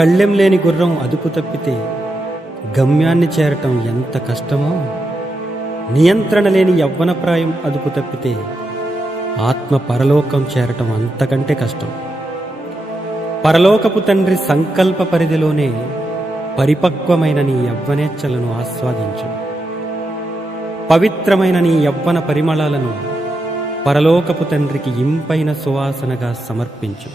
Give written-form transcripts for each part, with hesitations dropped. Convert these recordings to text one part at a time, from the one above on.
కళ్ళెం లేని గుర్రం అదుపు తప్పితే గమ్యాన్ని చేరటం ఎంత కష్టమో, నియంత్రణ లేని యవ్వనప్రాయం అదుపు తప్పితే ఆత్మ పరలోకం చేరటం అంతకంటే కష్టం. పరలోకపు తండ్రి సంకల్ప పరిధిలోనే పరిపక్వమైన నీ యవ్వనేచ్ఛలను ఆస్వాదించు. పవిత్రమైన నీ యవ్వన పరిమళాలను పరలోకపు తండ్రికి ఇంపైన సువాసనగా సమర్పించు.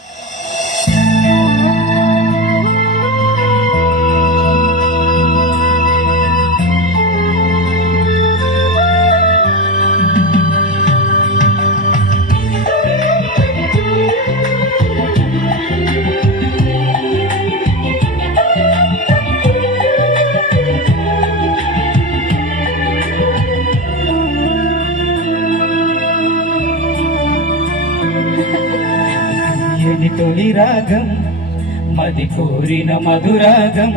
తొలి రాగం మది కోరిన మధురాగం,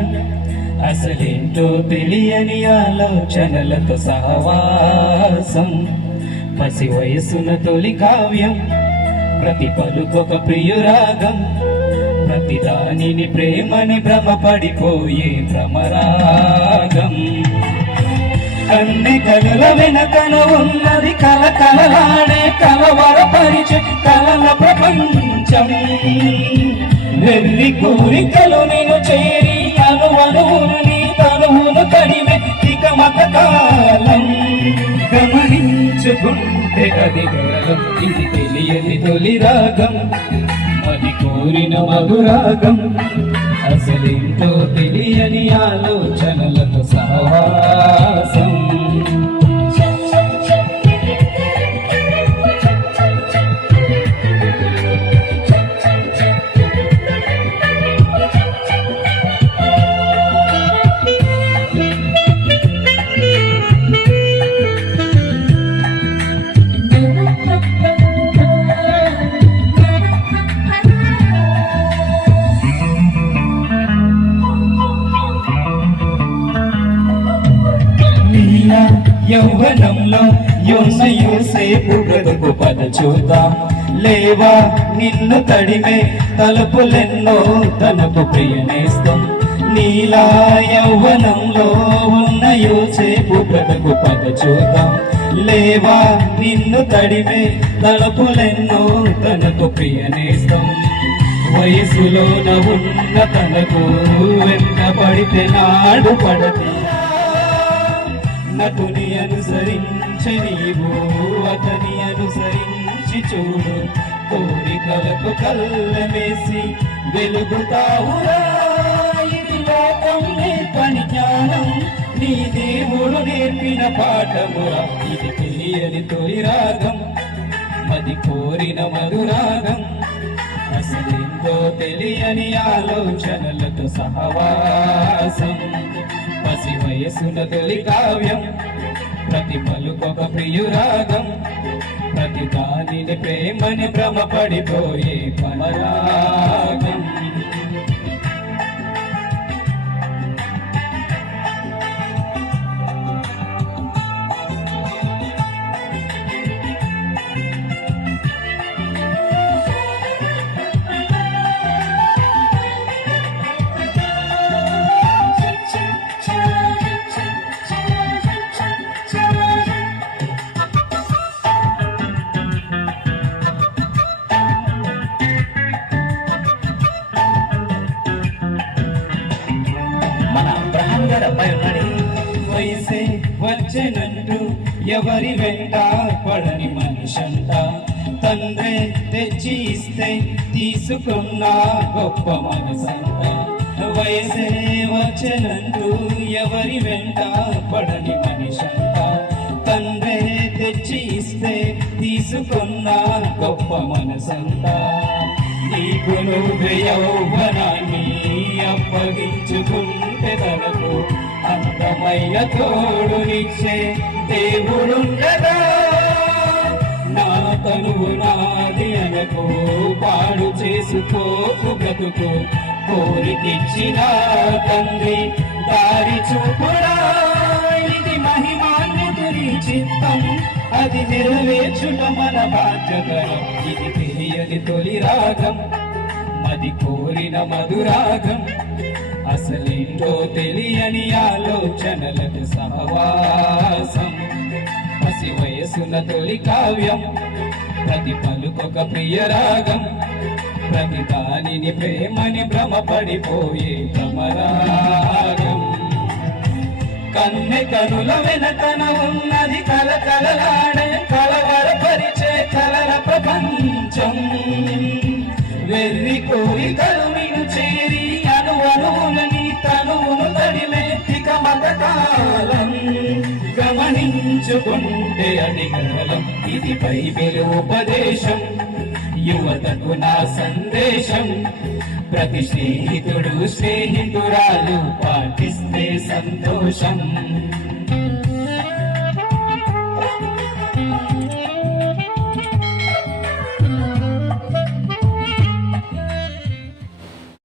అసలేంటో తెలియని ఆలోచనలతో సహవాసం. పసి వయసున తొలి కావ్యం, ప్రతి పలుకొక ప్రియురాగం, ప్రతి దానిని ప్రేమని భ్రమపడిపోయే భ్రమరాగం. కన్నె కలల వెనకను ఉన్నది కలకలలాడే కలవరపరిచే కలల ప్రపంచం. వెర్రి కోరికలు నేను చేరి అనువనువును నీ తనువును కడిమే తికమక కాలం. గమనించుకుంటే అది గరలం, ఇది తెలియని తొలి రాగం, అది కోరిన మధురాగం, అసలేంటో తెలియని ఆలోచనలతో సహవాసం. యౌవనంలో యోసేపు బ్రతుకు పద చూద్దాం, లేవా నిన్ను తడిమే తలుపులెన్నో తనకు ప్రియనేస్తాం. నీలా యౌవనంలో ఉన్న యోసేపు బ్రతుకు పద చూద్దాం, లేవా నిన్ను తడిమే తలుపులెన్నో తనకు ప్రియనేస్తాం. వయసులోన ఉన్న తనకు వెంట పడితే నాడు పడతే, నటుని అనుసరించి నీవు అతని అనుసరించి చూడు, కోరికలకు కళ్ళమేసి వెలుగుతావురా. ఇది లోకం నేర్పని జ్ఞానం, నీ దేవుడు నేర్పిన పాఠమురా. ఇది తెలియని తొలి రాగం, అది కోరిన మధురాగం, అసలేందో తెలియని ఆలోచనలతో సహవాసం. పసి వయసున తొలి కావ్యం, ప్రతి పలుకొక ప్రియురాగం, ప్రతి దానిని ప్రేమని భ్రమపడిపోయే పరరాగం. వయసే వచ్చెనంటూ ఎవరి వెంట పడని మనిషంట, తండ్రే తెచ్చి ఇస్తే తీసుకున్న గొప్ప మనసంట. వయసే వచ్చెనంటూ ఎవరి వెంట పడని మనిషంట, తండ్రే తెచ్చి ఇస్తే తీసుకున్న గొప్ప మనసంట. నీకు నువ్వే యౌవనాన్ని అప్పగించుకుంటే తనకు అందమైన తోడునిచ్చే దేవుడుండగా. నా తనువు నాది అనకు, పాడు చేసుకోకు బ్రతుకు, కోరికిచ్చిన తండ్రి దారి చూపుడా. ఇది మహిమాన్వితుని చిత్తం, అది నెరవేర్చుట మన బాధ్యత. ఇది తెలియని తొలి రాగం, అది కోరిన మధురాగం అసలేంటో తెలియని ఆలోచనలకు సహవాసం పసి వయసున తొలి కావ్యం ప్రతి పలుకొక ప్రియరాగం ప్రతి దానిని ప్రేమని భ్రమపడిపోయే భ్రమరాగం కన్నె కనుల వెనకన ఉన్నది కలకలలాడే కలవరపరిచే కలల ప్రపంచం వెర్రి కోరికలు నిన్ను చేరి అనువనువులని తనువును తడిమే తిక మతకాలం గమనించుకుంటే అది గలం ఇది బైబిల్ ఉపదేశం యువతకు నా సందేశం ప్రతి స్నేహితుడు స్నేహితురాలు పాటిస్తే సంతోషం